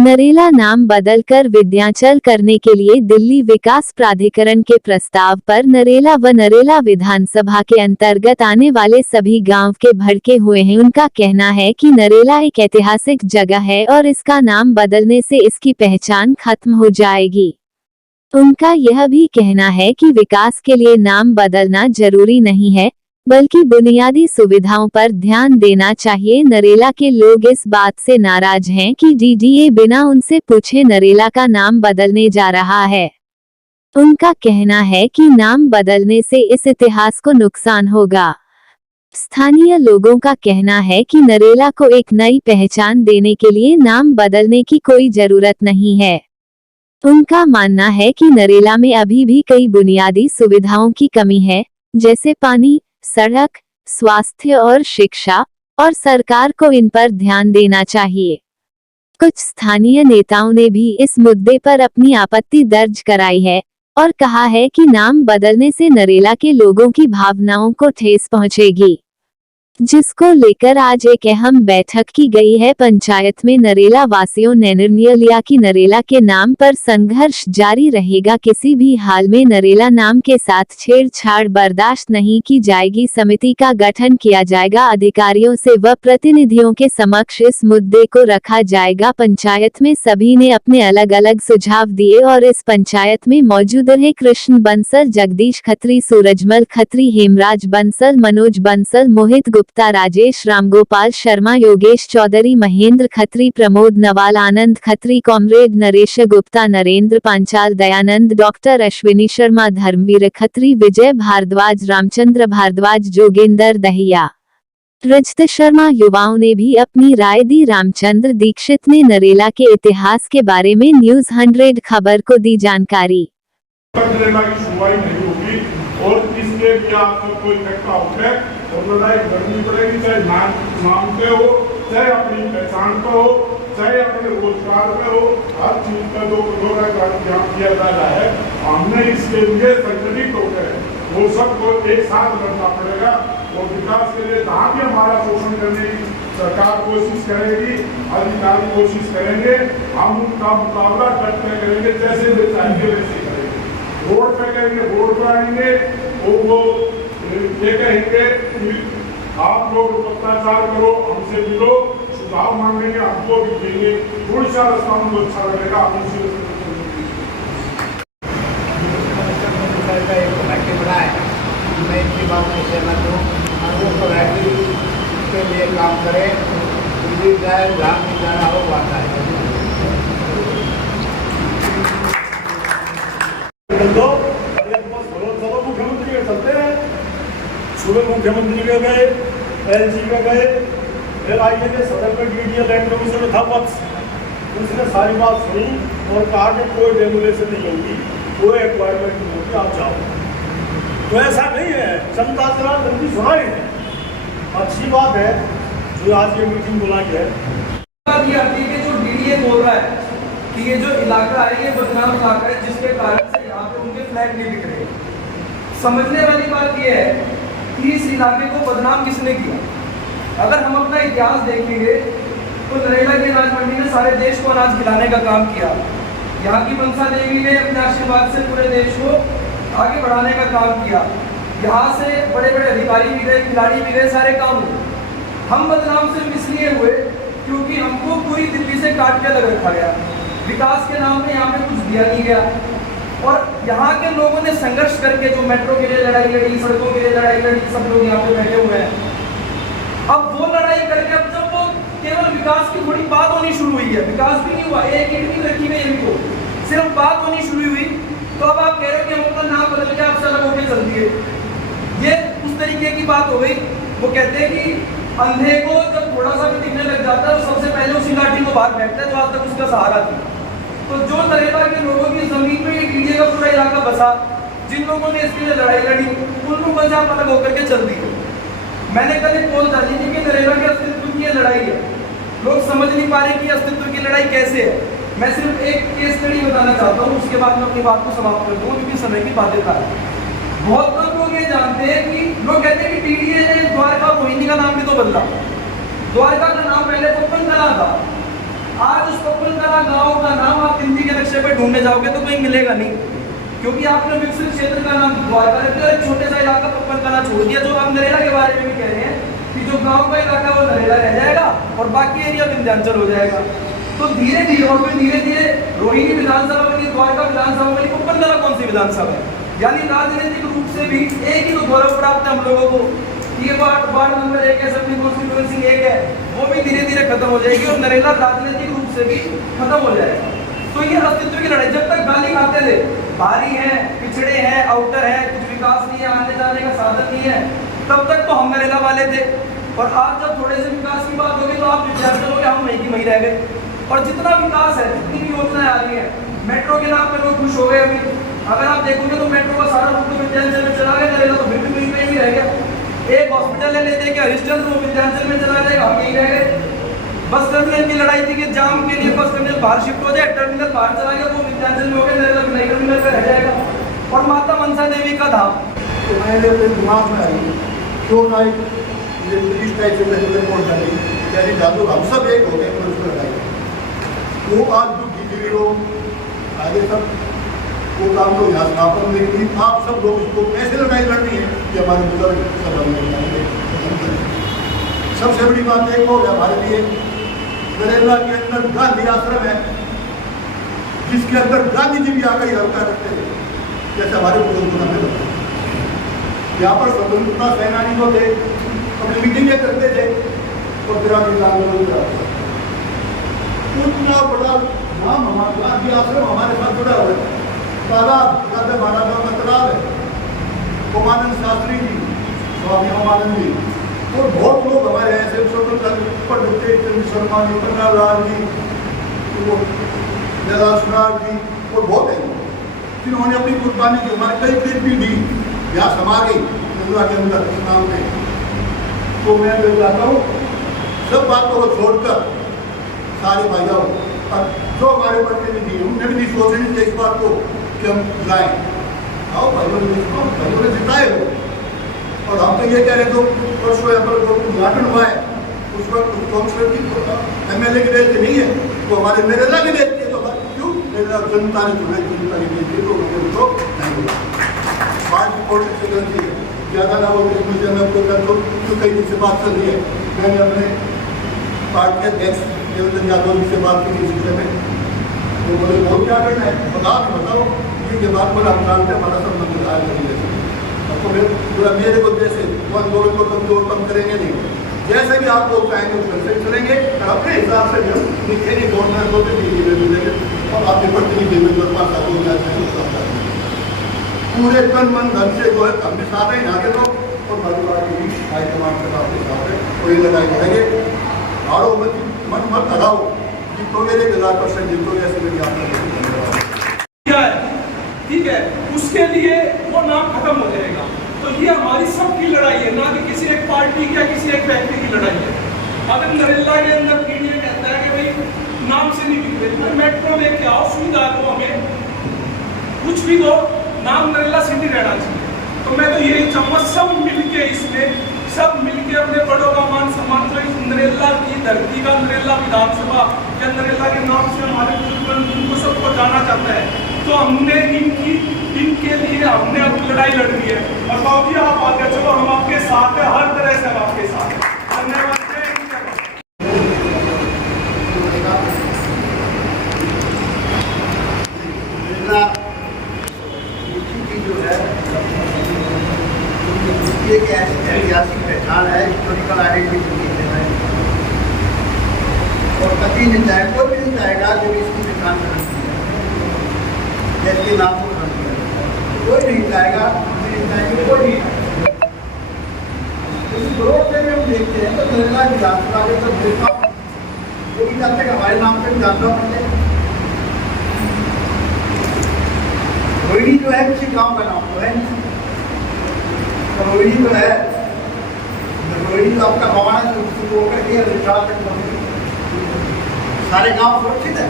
नरेला नाम बदलकर विंध्याचल करने के लिए दिल्ली विकास प्राधिकरण के प्रस्ताव पर नरेला व नरेला विधानसभा के अंतर्गत आने वाले सभी गांव के भड़के हुए हैं। उनका कहना है कि नरेला एक ऐतिहासिक जगह है और इसका नाम बदलने से इसकी पहचान खत्म हो जाएगी। उनका यह भी कहना है कि विकास के लिए नाम बदलना जरूरी नहीं है, बल्कि बुनियादी सुविधाओं पर ध्यान देना चाहिए। नरेला के लोग इस बात से नाराज हैं कि डीडीए बिना उनसे पूछे नरेला का नाम बदलने जा रहा है। उनका कहना है कि नाम बदलने से इस इतिहास को नुकसान होगा। स्थानीय लोगों का कहना है कि नरेला को एक नई पहचान देने के लिए नाम बदलने की कोई जरूरत नहीं है। उनका मानना है कि नरेला में अभी भी कई बुनियादी सुविधाओं की कमी है, जैसे पानी, सड़क, स्वास्थ्य और शिक्षा, और सरकार को इन पर ध्यान देना चाहिए। कुछ स्थानीय नेताओं ने भी इस मुद्दे पर अपनी आपत्ति दर्ज कराई है और कहा है कि नाम बदलने से नरेला के लोगों की भावनाओं को ठेस पहुंचेगी, जिसको लेकर आज एक अहम बैठक की गई है। पंचायत में नरेला वासियों ने निर्णय लिया कि नरेला के नाम पर संघर्ष जारी रहेगा। किसी भी हाल में नरेला नाम के साथ छेड़छाड़ बर्दाश्त नहीं की जाएगी। समिति का गठन किया जाएगा। अधिकारियों से व प्रतिनिधियों के समक्ष इस मुद्दे को रखा जाएगा। पंचायत में सभी ने अपने अलग अलग सुझाव दिए और इस पंचायत में मौजूद रहे कृष्ण बंसल, जगदीश खत्री, सूरजमल खत्री, हेमराज बंसल, मनोज बंसल, मोहित गुप्ता, राजेश, रामगोपाल शर्मा, योगेश चौधरी, महेंद्र खत्री, प्रमोद नवाल, आनंद खत्री, कॉमरेड नरेश गुप्ता, नरेंद्र पांचाल, दयानंद, डॉक्टर अश्विनी शर्मा, धर्मवीर खत्री, विजय भारद्वाज, रामचंद्र भारद्वाज, जोगेंद्र दहिया, रजत शर्मा। युवाओं ने भी अपनी राय दी। रामचंद्र दीक्षित ने नरेला के इतिहास के बारे में न्यूज 100 खबर को दी जानकारी। नरेला की सुनवाई नहीं होगी और इसके लिए आपको कोई इकट्ठा होकर और लड़ाई लड़नी पड़ेगी, चाहे नाम पे हो, चाहे अपनी पहचान पे हो, चाहे अपने रोजगार पे हो। हर चीज का जो ध्यान किया जा रहा है, हमने इसके लिए संगठित होकर वो सबको एक साथ लड़ना पड़ेगा। और विकास के लिए जहाँ भी हमारा शोषण करने की सरकार कोशिश करेगी, अधिकारी कोशिश करेंगे, हम उनका मुकाबला डट कर करेंगे। जैसे वे चाहेंगे वैसे करेंगे। रोड पे करेंगे, रोड पर आएंगे और वो ये कहेंगे कि आप लोग अत्याचार करो, हमसे मिलो, सुझाव मांगेंगे, हमको भी देंगे। थोड़ी सा रास्ता हमको अच्छा लगेगा, हम उसी मैं इनकी बात में सहमत हूँ। वो सोसाइटी के लिए काम करे, दिल्ली जाए, जहाँ भी जाना हो आता है। मुख्यमंत्री के चलते हैं, सुबह मुख्यमंत्री के गए, एलजी के गए, फिर आइए के सदर में डीडीए लैंड कमीशन था पक्ष, उसने सारी बात सुनी और कहा कि कोई डेमोलेशन नहीं होगी, कोई एक्वायरमेंट नहीं होगी, आप जाओ। तो ऐसा नहीं है, जनता जरा जल्दी सुनाई है। अच्छी बात है जो आज ये मीटिंग बुलाई है। बात ये आती है कि जो डीडीए बोल रहा है कि ये जो इलाका है ये बदनाम इलाका है, जिसके कारण से यहाँ पे उनके फ्लैग नहीं बिक रहे। समझने वाली बात ये है कि इस इलाके को बदनाम किसने किया। अगर हम अपना इतिहास देखेंगे तो नरेला की अनाज मंडी ने सारे देश को अनाज खिलाने का काम किया। यहाँ की मनसा देवी ने अपने आशीर्वाद से पूरे देश को आगे बढ़ाने का काम किया। यहाँ से बड़े बड़े अधिकारी भी गए, खिलाड़ी भी गए, सारे काम हुए। हम बदनाम सिर्फ इसलिए हुए क्योंकि हमको पूरी दिल्ली से काट के अलग रखा गया। विकास के नाम पे यहाँ पे कुछ दिया नहीं गया। और यहाँ के लोगों ने संघर्ष करके जो मेट्रो के लिए लड़ाई लड़ी, सड़कों के लिए लड़ाई लड़ी, सब लोग यहाँ पे बैठे हुए हैं। अब वो लड़ाई करके अब जब वो केवल विकास की थोड़ी बात होनी शुरू हुई है, विकास भी नहीं हुआ, एक ईंट नहीं रखी गई इनको, सिर्फ बात होनी शुरू हुई, तो अब आप कह रहे हो कि हम अपना नाम बदल के आपसे अलग होकर चल दिए। ये उस तरीके की बात हो गई। वो कहते हैं कि अंधे को जब थोड़ा सा भी दिखने लग जाता है तो सबसे पहले उसी लाठी को बाहर बैठता है जो आज तक उसका सहारा थी। तो जो नरेला के लोगों की जमीन पे डीडीए का पूरा इलाका बसा, जिन लोगों ने इसके लिए लड़ाई लड़ी, उन लोगों से आप अलग होकर के चल दिए। मैंने कल एक पोल डाली थी कि नरेला के अस्तित्व की लड़ाई है। लोग समझ नहीं पा रहे कि अस्तित्व की लड़ाई कैसे है। मैं सिर्फ एक केस स्टडी बताना चाहता हूँ, उसके बाद मैं अपनी बात को समाप्त कर दूँ क्योंकि समय की बाध्यता है। बहुत लोग ये जानते हैं कि लोग कहते हैं कि डीडीए ने द्वारका मोहिनी का नाम भी तो बदला। द्वारका का नाम पहले तो पंचला था, आज उस पप्पन कला गांव का नाम आप हिंदी के नक्शे पे ढूंढने जाओगे तो कहीं मिलेगा नहीं, क्योंकि आपने विकसित क्षेत्र का नाम द्वारका रख दिया, एक छोटे सा इलाका पप्पन कला छोड़ दिया। जो आप नरेला के बारे में भी कह रहे हैं कि जो गांव का इलाका वो नरेला रह जाएगा और बाकी एरिया विंध्याचल हो जाएगा। तो धीरे धीरे और फिर धीरे धीरे रोहिणी विधानसभा बनी, द्वारका विधानसभा बनी, पप्पन कला कौन सी विधानसभा है? यानी राजनीतिक रूप से भी एक ही तो गौरव प्राप्त है हम लोगों को। ये वार्ड नंबर 1 है, अपनी कॉन्स्टिट्यूएंसी 1 है, वो भी धीरे धीरे खत्म हो जाएगी और नरेला राजनीतिक रूप से भी खत्म हो जाएगा। तो ये अस्तित्व की लड़ाई, जब तक गाली खाते थे भारी है, पिछड़े हैं, आउटर है, कुछ विकास नहीं है, आने जाने का साधन नहीं है, तब तक तो हम नरेला वाले थे। और आज जब थोड़े से विकास की बात होगी तो आप विद्यार्थी हो गए, हम वहीं की वहीं रह गए। और जितना विकास है, जितनी भी योजनाएं आ रही है, मेट्रो के नाम पे लोग खुश हो गए। अभी अगर आप देखोगे तो मेट्रो का सारा रूट तो विद्याचल में चला गया, नरेला तो फिर भी वहीं पे ही रह गया। एक हॉस्पिटल ले लेते कि हरिश्चंद्र वो विद्याचल में चला जाएगा, हम यहीं रह गए। बस टर्मिनल की लड़ाई थी कि जाम के लिए बस टर्मिनल बाहर शिफ्ट हो जाए, टर्मिनल बाहर चला गया, वो विद्याचल में हो गया, नरेला नई टर्मिनल पे रह जाएगा। और माता मनसा देवी का धाम तो मैंने अपने दिमाग में आई क्यों ना ये इस टाइप से रिपोर्ट डाली, यानी दादू हम सब एक हो गए पुलिस में लड़ाई। वो आज जो गिरी लोग आगे सब वो काम तो यहाँ स्थापन नहीं, आप सब लोग इसको कैसे लड़ाई लड़नी है कि हमारे बुजुर्ग सब सबसे बड़ी बात एक हो गया हमारे लिए, नरेला के अंदर गांधी आश्रम है, जिसके अंदर गांधी जी भी आकर हल्का करते थे, जैसे हमारे बुजुर्गों ने बताया। यहाँ पर स्वतंत्रता सेनानी जो थे अपनी मीटिंगें करते थे और फिर उतना बड़ा नाम हमारा गांधी आश्रम हमारे साथ जुड़ा हुआ है। तालाब हमारा गाँव का तालाब है, उमानंद शास्त्री जी, स्वामी उमानंद जी और बहुत लोग हमारे ऐसे स्वतंत्रता पंडित चंद्र शर्मा जी, कन्हैया लाल जी, जलासराज जी और बहुत है जिन्होंने अपनी कुर्बानी की हमारे कई कई पीढ़ी यहाँ समा गई नरेला के अंदर इस नाम में। तो मैं चाहता हूँ सब बातों को छोड़कर सारे भाइयों और जो हमारे प्रतिनिधि उन्होंने भी नहीं सोचेंगे कि इस बात को कि हम जाएं, आओ भाइयों ने जिताए हो। और हम तो ये कह रहे थे परसों यहाँ पर उद्घाटन हुआ है, उस वक्त कांग्रेस की MLA की रेल नहीं है, तो हमारे नरेला की रेल है, तो क्यों नरेला जनता ने चुनाई, जनता ने दी थी, तो उनको नहीं हुआ। पार्टी पॉलिटिक्स से गलती है, ज़्यादा ना हो मुझे मैं आपको कर दो क्यों कई दिन से बात चल रही है। मैंने अपने पार्टी अध्यक्ष देवेंद्र यादव जी से बात की इस विषय में, तो बोले बहुत क्या करना है बताओ ये बात बोला हम जानते हमारा सब मंदिर आया करेंगे, तो पूरा मेरे को जैसे आंदोलन को कमजोर कम करेंगे नहीं, जैसे भी आप लोग चाहेंगे वैसे ही करेंगे और अपने हिसाब से हम लिखे नहीं बोलना है तो मिलेंगे और आपके प्रतिनिधि देवेंद्र पास पूरे तन मन धन से जो है हम भी साथ हैं आगे लोग और परिवार की भी हाईकमान के साथ है, तो ये लड़ाई करेंगे। हारो मत हराओ, जीतोगे 1000% जीतोगे, ऐसे मेरी आपका ठीक है, उसके लिए वो नाम खत्म हो जाएगा। तो ये हमारी सबकी लड़ाई है, ना कि किसी एक पार्टी की या किसी एक व्यक्ति की लड़ाई है। अगर नरेला के अंदर पीडीए कहता है कि भाई नाम से नहीं बिक रहे, मेट्रो लेके आओ, सुविधा दो, हमें कुछ भी दो, नाम नरेला सिटी रहना चाहिए। तो मैं तो यही चाहूँगा सब मिलके इसमें सब मिलके अपने बड़ों का मान सम्मान करें। नरेला की धरती का नरेला विधानसभा या नरेला के नाम से हमारे बुजुर्ग उनको सबको जाना चाहता है, तो हमने इनके लिए हमने अब लड़ाई लड़नी है। और बाबू आप आगे चलो, हम आपके साथ हैं, हर तरह से हम आपके साथ हैं। धन्यवाद। जो है एक ऐतिहासिक पहचान है, हिस्टोरिकल आइडेंटिटी है और कभी नहीं चाहे कोई भी नहीं चाहेगा जो इसकी पहचान करनी है, जैसे नाम को करनी है, कोई नहीं चाहेगा, कोई नहीं। इस ग्रोथ में हम देखते हैं तो नरेला विधानसभा के सब देखा वो भी चाहते हैं हमारे नाम से विधानसभा बनते हैं। रोहिणी जो है किसी गांव का नाम तो है, रोहिणी जो है रोहिणी तो आपका भगवान होकर के विशाल तक सारे गांव सुरक्षित है,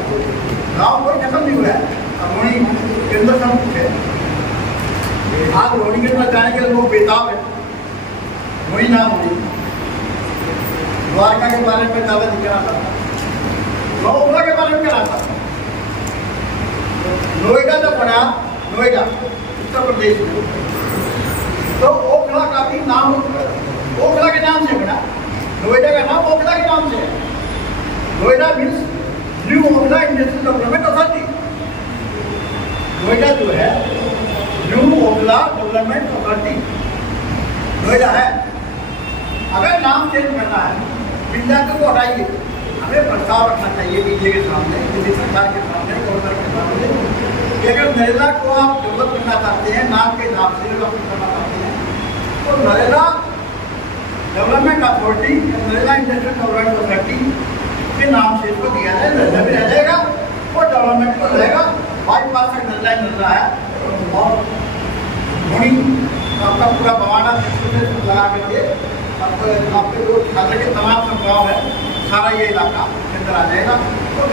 गांव कोई खत्म नहीं हुआ है। अब रोहिणी केंद्र सब कुछ है, आज रोहिणी के पास जाने के लोग बेताब है, रोहिणी नाम होगी। द्वारका के बारे में ज़्यादा दिखना था, मैं ओखला के बारे में कराता हूँ। नोएडा जब बना, नोएडा उत्तर प्रदेश में, तो ओखला का भी नाम ओखला के नाम से बना। नोएडा का नाम ओखला के नाम से है। Noida means new Okhla industrial development authority. Noida जो है new Okhla development authority Noida है। अगर नाम चेंज करना है, विद्यार्थी को हटाइए, हमें प्रस्ताव रखना चाहिए मीडिया के सामने, दिल्ली सरकार के सामने, गवर्नर के सामने कि अगर नरेला को आप डेवलप करना चाहते हैं, नाम के हिसाब से डेवलप करना चाहते हैं, तो Narela development authority, Narela industrial development authority के नाम से इसको दिया जाए। नरेला भी रह जाएगा और डेवलपमेंट तो रहेगा। बाईपास तक नरेला है और धोनी आपका पूरा बवाना लगा करके आपके जो छात्र के तमाम संभाव है, सारा ये इलाका के अंदर आ जाएगा। तो